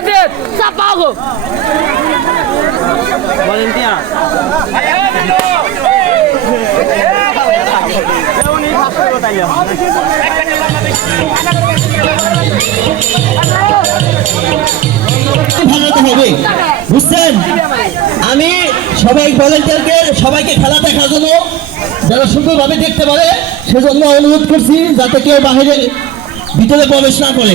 Sadet, sapago. Valentina. ভালো হবে বুঝছেন আমি সবাই ভলান্টিয়ারকে সবাইকে খেলা দেখার জন্য যারা সুন্দরভাবে দেখতে পারে সেজন্য অনুরোধ করছি যাতে কেউ বাইরে ভিতরে প্রবেশ না করে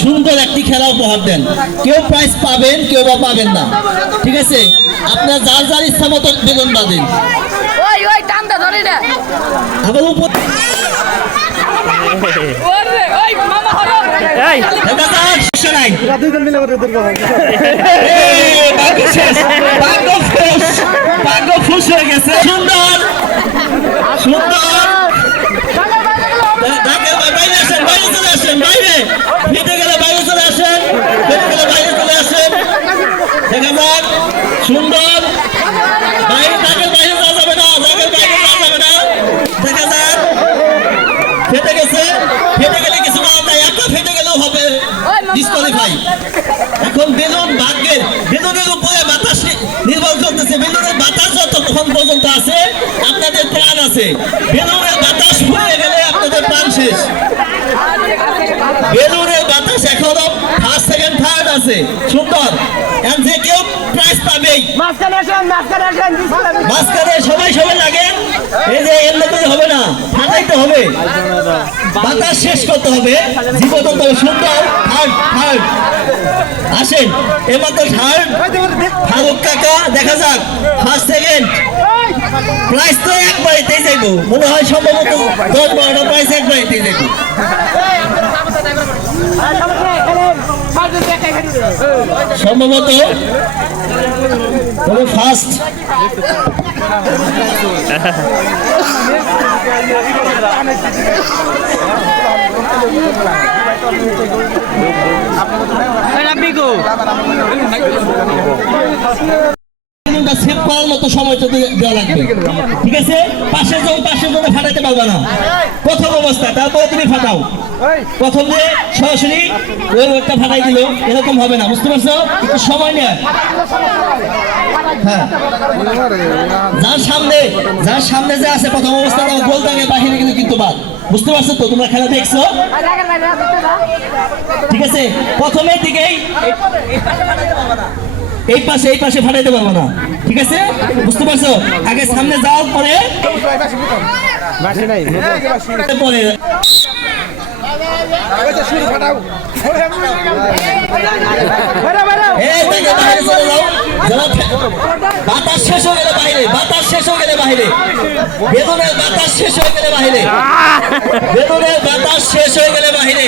সুন্দর একটি খেলা উপহার দেন কেউ প্রাইজ পাবেন কেউ বা পাবেন না ঠিক আছে আপনার যার যার ইচ্ছা মতো বেতন পাবেন ওই ওই টানটা ধরে রে আবার উপর ওরে ওই মামা হলো এই এটা তার শেষ নাই দুইজন মিলে করে দূর করো এই বাকি শেষ পাগল ফুস হয়ে গেছে সুন্দর সুন্দর ঢাকার বাইরে আসেন বাইরে চলে আসেন বাইরে ফিতে গেলে বাইরে চলে আসেন ফিতে গেলে বাইরে চলে আসেন দেখা যাক সুন্দর বাইরে ঢাকার বাইরে যাওয়া যাবে না ঢাকার বাইরে যাওয়া যাবে না দেখা যাক ফেটে গেছে ফেটে গেলে কিছু না নাই একটা ফেটে গেলেও হবে ডিসকোয়ালিফাই এখন বেলুন ভাগ্যের বেলুনের উপরে বাতাস নির্ভর করতেছে বেলুনের বাতাস যতক্ষণ পর্যন্ত আছে আপনাদের প্রাণ আছে বেলুনের বাতাস ফুরিয়ে গেলে আপনাদের প্রাণ শেষ বেলুনের বাতাস এখনো ফার্স্ট সেকেন্ড থার্ড আছে সুন্দর এখন যে কেউ প্রাইজ পাবেই মাঝখানে সবাই সবাই লাগে এই যে এর মধ্যে হবে না ফাটাইতে হবে বাতাস শেষ করতে হবে জীবন সুন্দর থার্ড থার্ড আসেন এমাত্র থার্ড ফারুক কাকা দেখা যাক ফার্স্ট সেকেন্ড প্রাইস তো একবারেতেই যাইব মনে হয় সম্ভবত 10-12টা প্রাইস একবারেতেই যাইব সম্ভবত তবে ফার্স্ট সেভ করার মতো সময় দেওয়া লাগবে ঠিক আছে পাশের জন্য ফাটাইতে পারবে না প্রথম অবস্থা তারপরে তুমি ফাটাও প্রথম যে সরাসরি ওই একটা ফাটাই দিল এরকম হবে না বুঝতে পারছো একটু সময় নেয় হ্যাঁ যার সামনে যে আছে প্রথম অবস্থা গোল দাগে বাহিরে কিন্তু বাদ বুঝতে পারছো তো তোমরা খেলা দেখছো ঠিক আছে প্রথমের দিকেই এই পাশে ফাটাইতে পারবো না ঠিক আছে বুঝতে পারছো আগে সামনে যাওয়ার পরে পরে বাতাস শেষ হয়ে গেলে বাইরে বাতাস শেষ হয়ে গেলে বাইরে বেতনের বাতাস শেষ হয়ে গেলে বাইরে বেতনের বাতাস শেষ হয়ে গেলে বাইরে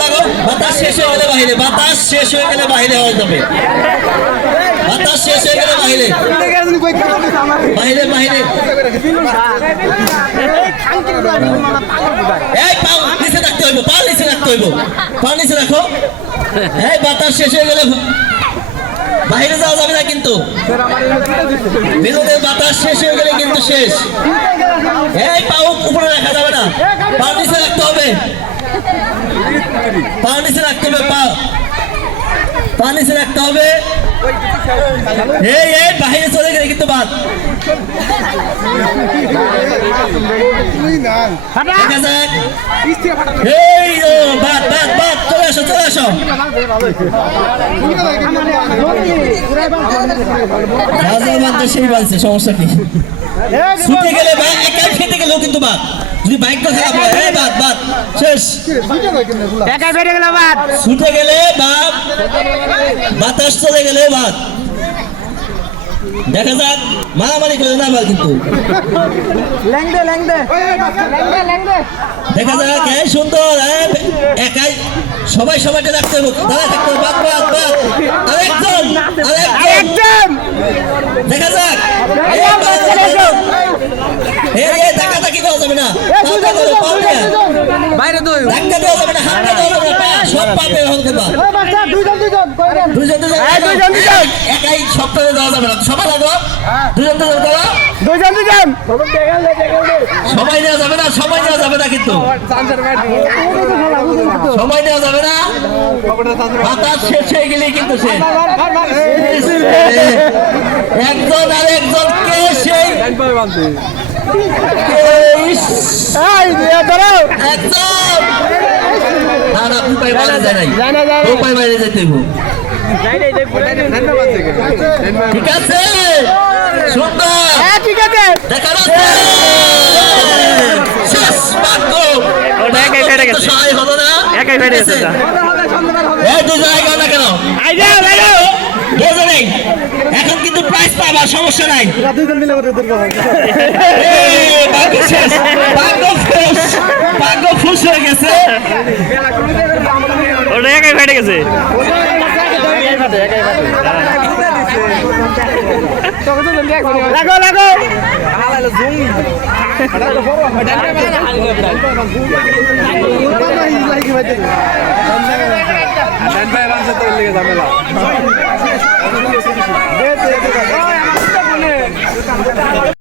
লাগো বাতাস শেষ হয়ে গেলে বাইরে বাতাস শেষ হয়ে গেলে বাইরে হয়ে যাবে বাতাস শেষ হয়ে গেলে বাইরে বাইরে বাইরে এই পাও নিচে রাখতে হইব পা নিচে রাখতে হইব পা নিচে রাখো এই বাতাস শেষ হয়ে গেলে বাইরে যাওয়া যাবে না কিন্তু বেলুনের বাতাস শেষ হয়ে গেলে কিন্তু শেষ এই পাও উপরে রাখা যাবে না পা নিচে রাখতে হবে পা নিচে রাখতে হবে পা নিচে রাখতে হবে এই বাইরে চলে গেলে কিন্তু বাদ চলে আসো সেই বাজছে সমস্যা কি ছুটে গেলে বা একাই খেতে গেলেও কিন্তু বাদ যদি বাইকটা খারাপ হয় বাদ শেষ ছুটে গেলে বা বাতাস চলে গেলে বাদ দেখা যাক মারামারি করে না আবার কিন্তু দেখা যাক এই সুন্দর একাই সবাইকে রাখতে হবে দাঁড়া থাকতে হবে বাদ আরেকজন দেখা যাক ধাক্কাধাক্কি করা যাবে না, বাইরে তো ধাক্কা দেওয়া যাবে না, হাত দেওয়া যাবে না, সব পাবে এখন কিন্তু দুজন একাই সব করে দেওয়া যাবে না, সবাই লাগো দুজন করো, সময় নেওয়া যাবে না, সময় নেওয়া যাবে না, কিন্তু সময় নেওয়া যাবে না, বাতাস শেষ হয়ে গেলে কিন্তু সে একজন আর একজনকে সেই একদম না উপায় বাইরে যায় নাই, উপায় বাইরে যেতে হইব। ঠিক আছে, সুন্দর, ঠিক আছে দেখা যাচ্ছে শেষ বাক্য, সহায় হলো না, এই দুজন আগে না কেন দুজনেই এখন কিন্তু প্রাইজ পাবা, সমস্যা নাই। দুইজন মিলে করে এদের কথা ভাগ্য শেষ, ভাগ্য ফুস হয়ে গেছে, ওটা একাই ফেটে গেছে। লাগো লাগো ঝামেলা